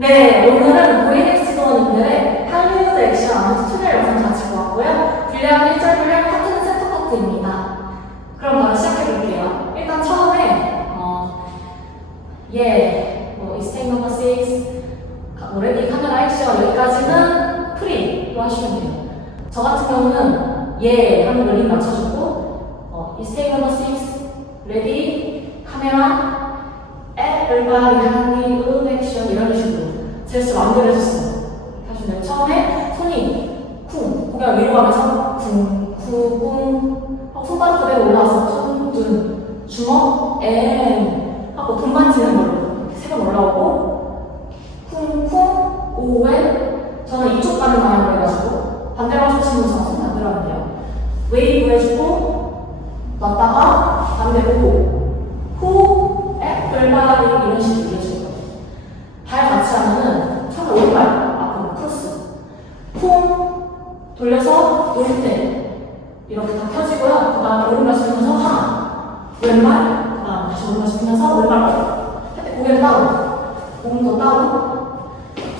네, 오늘은 고인엑 지도원님들의 할리우드 액션 아무 튜토리얼 영상 가지고 왔고요. 분량 1절 분량 파트는 세트 파트입니다. 그럼 바로 시작해볼게요. 일단 처음에, 어, 예, 뭐, 이스테이 넘버 6, 오레디 카메라 액션 여기까지는 프리로 하시면 돼요. 저 같은 경우는 예 하는 걸림 맞춰주고, 어, 이스테이 넘버 6, 레디, 카메라, honey 액션 이런 식으로 제스처 마음대로 해줬어요. 다시 내 처음에 손이 쿵 고개가 위로 가면서 쿵 쿵 쿵 하고 손바닥 그대로 올라와서 둥둥 주먹 엠 하고 돈 만지는 걸로 세 번 올라오고 쿵쿵 오웬 저는 이쪽 가는 방향으로 해가지고 반대로 하시는 분은 손 반대로 하면 돼요. 웨이브 해주고 놨다가 반대로 후, 애플바디 이런 식으로 이어질 거예요. 발 같이 하면은 처음에 오른발 앞으로 크로스 쿵 때 이렇게 다 펴지고요. 그 다음에 짚으면서 하나 왼발 그 다음 다시 짚으면서 왼발 할때 고개를 다운 몸도 다운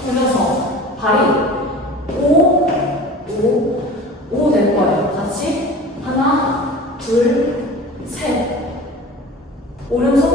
돌려서 발이 오, 오, 오 될 거예요. 같이 하나, 둘, 셋 오른손,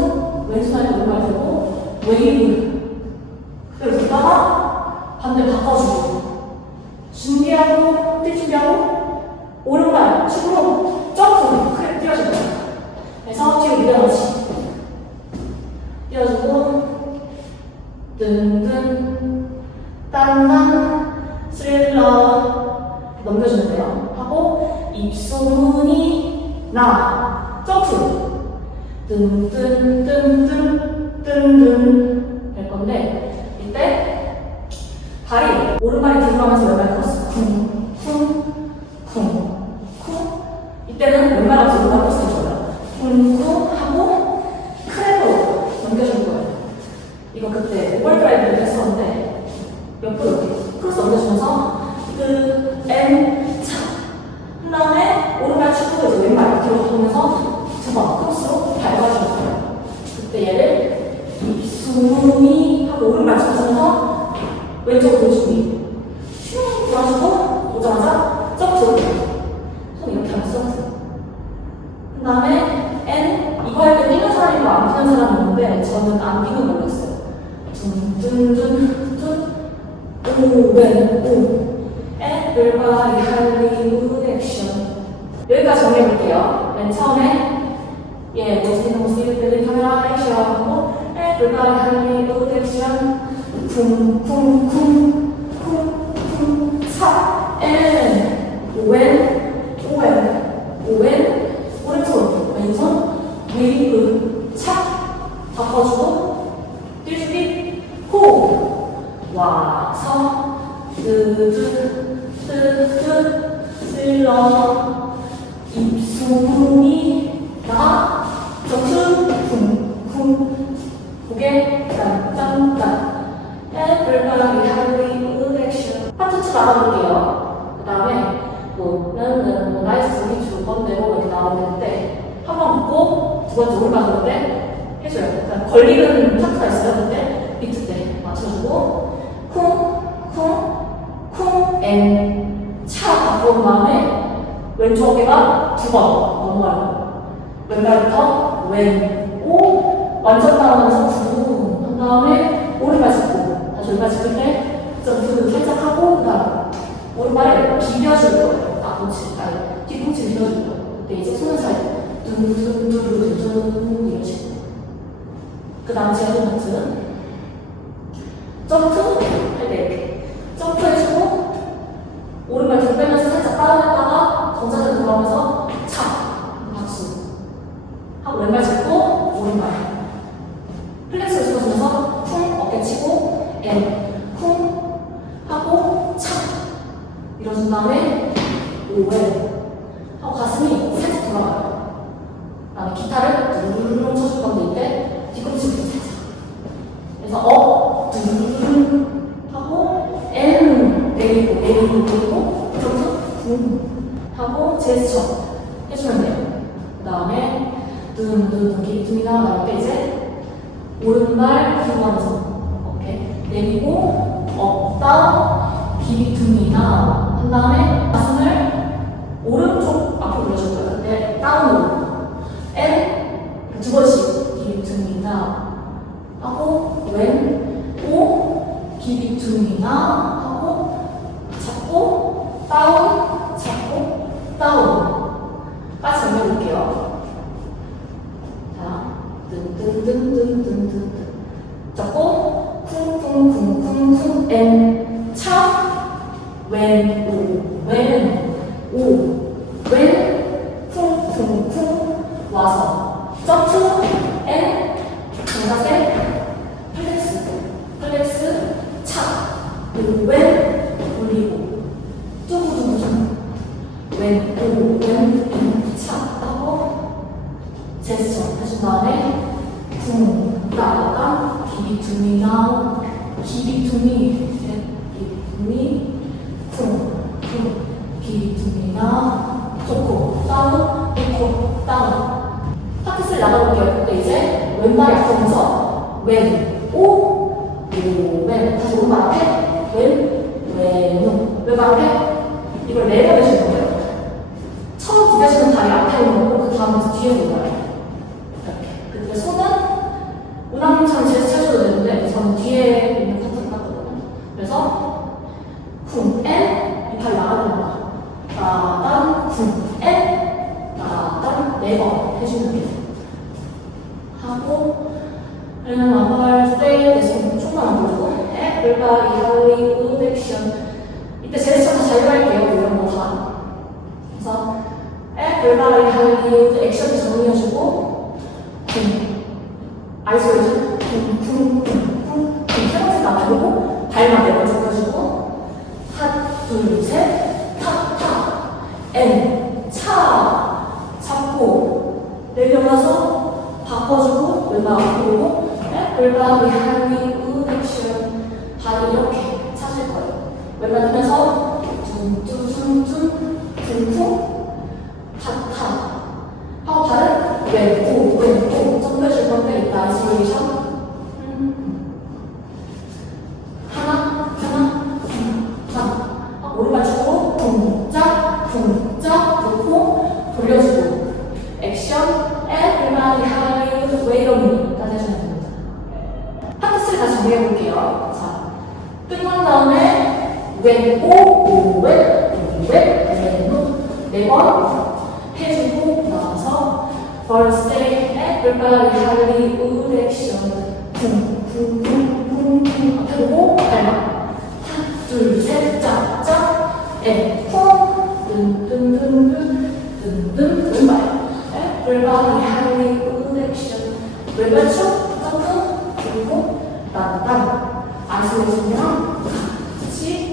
뜬뜬뜬뜬뜬뜬 될 건데 이때 발이 오른발이 뒤로 가면서 왼발 크로스 쿵쿵쿵쿵 이때는 왼발하고 뒤로 가 크로스 해줘요 쿵쿵 하고 크레도 넘겨줄 거예요 이거 그때 오버드라이브를 했었는데 옆으로 이렇게 크로스 넘겨주면서 그엠차 한 다음에 오른발 축으로 이제 왼발 뒤로 돌면서 두번 크로스로 밟아주는 거예요. 그때 입수미 하고 오른발 쳐주면서 왼쪽 도중이 슝 돌아주고 오자마자 점프 손 이렇게 하면서 그 다음에 N 이거 할 때 뛰는 사람이 있고 안 뛰는 사람이 있는데 저는 안 뛰는 걸로 했어요. 둔둔둔둔 오왼 오. Everybody 할리우드 액션 여기까지 정리해볼게요. 맨 처음에 예, 멋있는 모습 들린 카메라 액션. 하고 할리우드 액션. 쿵쿵쿵 쿵쿵. 사 엔, 오엔 오른손 왼손. 웨이브 착 바꿔주고. 뛸줄이 호. 와서. 뜨뜨 뜨뜨 슬러. 입소문이 나 점수 쿵쿵 everybody 할리우드 액션 파트 2 나가볼게요. 그 다음에 뭐뭐 나이스 미주 번대로 이렇게 나오는 때한 번 붙고 두 번째 그럴 때 해줘요. 그러니까 걸리는 파트가 있어요. 그때 비트 때 맞춰주고 쿵쿵쿵앤차 바꾼 다음에 왼쪽 어깨가 두 번 넘어가요. 왼발부터 왼, 오, 완전 나오면서 두, 한 다음에 오른발 짚고, 왼발 짚을 때 점프 살짝 하고, 그 다음 오른발을 비벼줄 거예요. 앞꿈치, 아니, 뒤꿈치 비벼줄 거예요. 그때 이제 손을 잘 둥둥둥둥둥 이런 식으로. 그 다음 제어동 파트. 점프 할때 이렇게. 점프 해주고, 오른발 뒤로 빼면서 살짝 다운했다가 정자세로 돌아오면서 차 박수 하고 왼발 짚고 기둥이 나올 때 이제 오른발 기도하면서 어깨 내리 그리고 업, 다운, 비비 둥이 다운. 한 다음에 가슴을 오른쪽 앞으로 올려줄 거예요. 근데 다운으로. N 두 번씩 비비 둥이 다운. 하고 왼, 오, 비비 둥이 다운. 하고 잡고 다운, 잡고 다운. 같이 연결볼게요. 자, 뜬뜬뜬뜬뜬뜬뜬. 잡고 쿵쿵쿵쿵쿵 엔 차, 왼, 오, 왼, 오, 왼, 쿵쿵쿵 와서 점프 엔 장사세 플렉스 플렉스 차, 그 왼, 오, 오, 왼 다시 오른발 앞에 왼, 왼, 오 왼발 앞에 이걸 네번 해주는 거예요. 처음 구겨지는 다리 앞에 오는 거고 그 다음에 뒤에 오는 거예요. 이렇게. 근데 손은 운항처럼 제스처 해줘도 되는데 저는 뒤에 있는 카트를 땄거든요. 그래서 쿵, 엔, 이발 나가는 거야. 따단, 쿵, 엔, 따단, 네번 해주는 게 하고 그러면 아발 스테이 내손 조금만 안 보고 hurry good action 이때 제스처 다 자유할게요 이런 거 다. 그래서 everybody hurry good action 정리해주고 쿵 아이솔레이션 쿵쿵쿵쿵 세 번째 나눠주고 발만 네번 좁혀주고 핫둘셋탁탁엔차 잡고 내려가서 바꿔주고 왼발 앞으로 왼발 위하위 발을 이렇게 찾을 거예요 왼발 들면서 둥둥둥둥 둥둥 다음에 왼오왼왼왼왼네번 해주고 나서 first day everybody hurry good action 쿵쿵쿵쿵쿵. 앞에 보고 발만 둘셋 짝짝. 앤쿵. 뜬뜬뜬뜬 뜬뜬 왼발 everybody hurry good action 왼발 쭉 점프 그리고 딴딴 아이솔레이션이랑 같이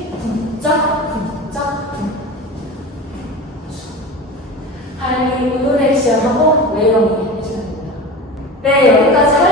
할리우드 액션하고 웨이런이 해주면 됩니다. 네, 여기까지